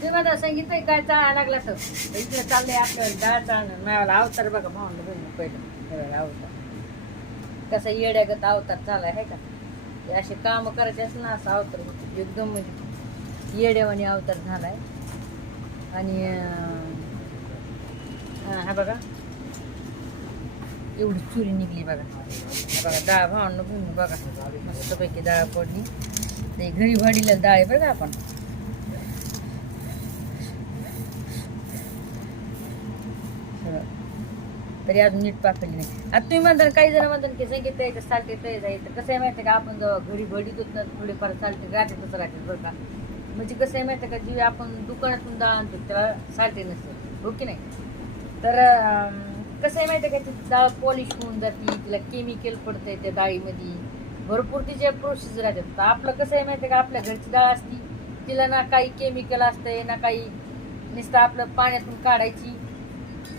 तुम्ही मला सांगितलंय काय चाळा लागला तर इकडे चाललंय आपल्याला डाळ चाळणं मला अवतार बघा भावंड बहिणी पहिलं अवतार कसा येड्यागत अवतार चालाय आहे का ते असे काम करायचे असं ना असं अवतार होतं एकदम म्हणजे येड्यावानी अवतार झालाय आणि हा बघा एवढी चुरी निघली बघा बघा डाळ भावंड बहिणी बघा मस्तपैकी डाळ पडली ते घरी भाडीला डाळ आहे बरं का आपण तरी अजून नीट पाकली नाही आता तुम्ही म्हणता काही जण म्हणतात की संगीत यायचं सालटे तळे जायचं कसं आहे माहिती का आपण जेव्हा घरी भडीत होत ना थोडेफार सालटे राहतेच राहते बरं का म्हणजे कसं आहे माहिती का जी आपण दुकानातून डाळ आणतो त्याला सालटे नसते हो की नाही तर कसं आहे माहिती का ती डाळ पॉलिश होऊन जाते तिला केमिकल पडतंय त्या डाळीमध्ये भरपूर तिचे प्रोसेस राहतात तर आपलं कसं आहे माहिती का आपल्या घरची डाळ असती तिला ना काही केमिकल असतंय ना काही नुसतं आपलं पाण्यातून काढायची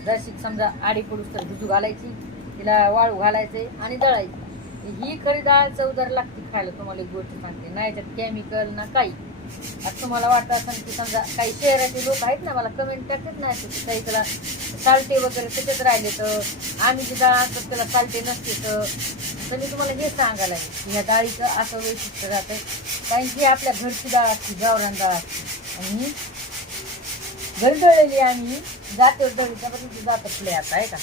जशी समजा आडी पडूस तर भिजू घालायची तिला वाळू घालायचे आणि दळायची ही खरी डाळ चवदार लागते खायला तुम्हाला एक गोष्ट सांगते ना याच्यात केमिकल ना काही आता तुम्हाला वाटतं असं की समजा काही शहराचे लोक आहेत ना मला कमेंट टाकतात ना काही त्याला सालटे वगैरे त्याच्यात राहिले तर आम्ही जी डाळ आणतो त्याला सालटे नसते तर मी तुम्हाला हे सांगायला की ह्या डाळीचं असं वैशिष्ट्य राहतं कारण की आपल्या घरची डाळ असते गावरान डाळ असते आणि घरी दळलेली आम्ही जाते दळीच्या पण जात प्ले आता आहे का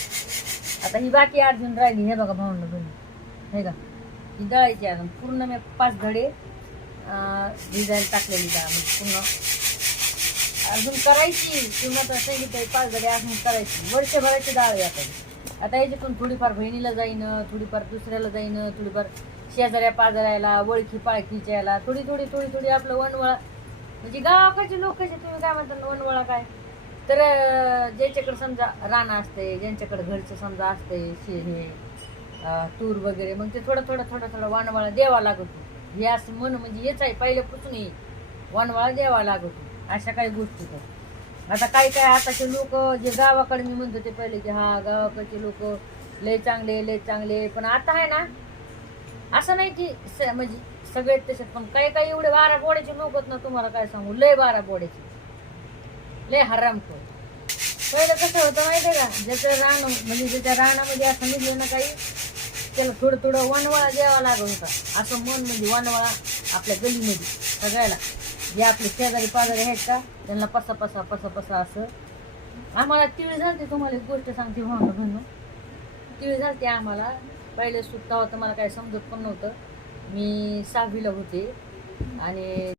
आता ही बाकी अर्जुन राहिली हे बघा भावंड बहिणी हे का ही दळायची अजून पूर्ण मी 5 धडे भिजायला टाकलेली डाळ म्हणजे पूर्ण अजून करायची किंवा सांगितलं 5 धडे अजून करायची वर्षभराची डाळ आहे आता याच्यातून थोडीफार बहिणीला जाईन थोडीफार दुसऱ्याला जाईन थोडीफार शेजाऱ्या पाजाऱ्याला ओळखी पाळखीच्या याला थोडी थोडी थोडी थोडी आपलं वनवळा म्हणजे गावाकडचे लोक कसे तुम्ही काय म्हणता वनवळा काय तर ज्यांच्याकडे समजा रान असते ज्यांच्याकडे घरचं समजा असते हे तूर वगैरे मग ते थोडं थोडं थोडं थोडं वनवळा द्यावा लागतो हे असं म्हण म्हणजे हेच आहे पहिल्यापासून हे वनवळा द्यावा लागतो अशा काही गोष्टी तर आता काही काय आताचे लोक जे गावाकडे मी म्हणतो ते पहिले की हा गावाकडचे लोक लय चांगले पण आता आहे ना असं नाही की म्हणजे सगळे तसे पण काही काही एवढे 12 बोड्याचे लोक आहेत ना तुम्हाला काय सांगू लय 12 बोड्याचे लय हरामखोर पहिलं कसं होतं माहिती आहे का ज्याचं रान म्हणजे ज्याच्या रानामध्ये असं निघलं ना काही त्याला थोडं थोडं वनवळा द्यावा लागत होता असं मन म्हणजे वनवळा आपल्या गलीमध्ये सगळ्याला जे आपले शेजारी पाजारी आहेत का त्यांना पसा असं आम्हाला तिळ झालते तुम्हाला एक गोष्ट सांगते म्हणून तिळ झालते आम्हाला पहिले सुट्टा होतं मला काही समजत पण नव्हतं मी 6वीला होते आणि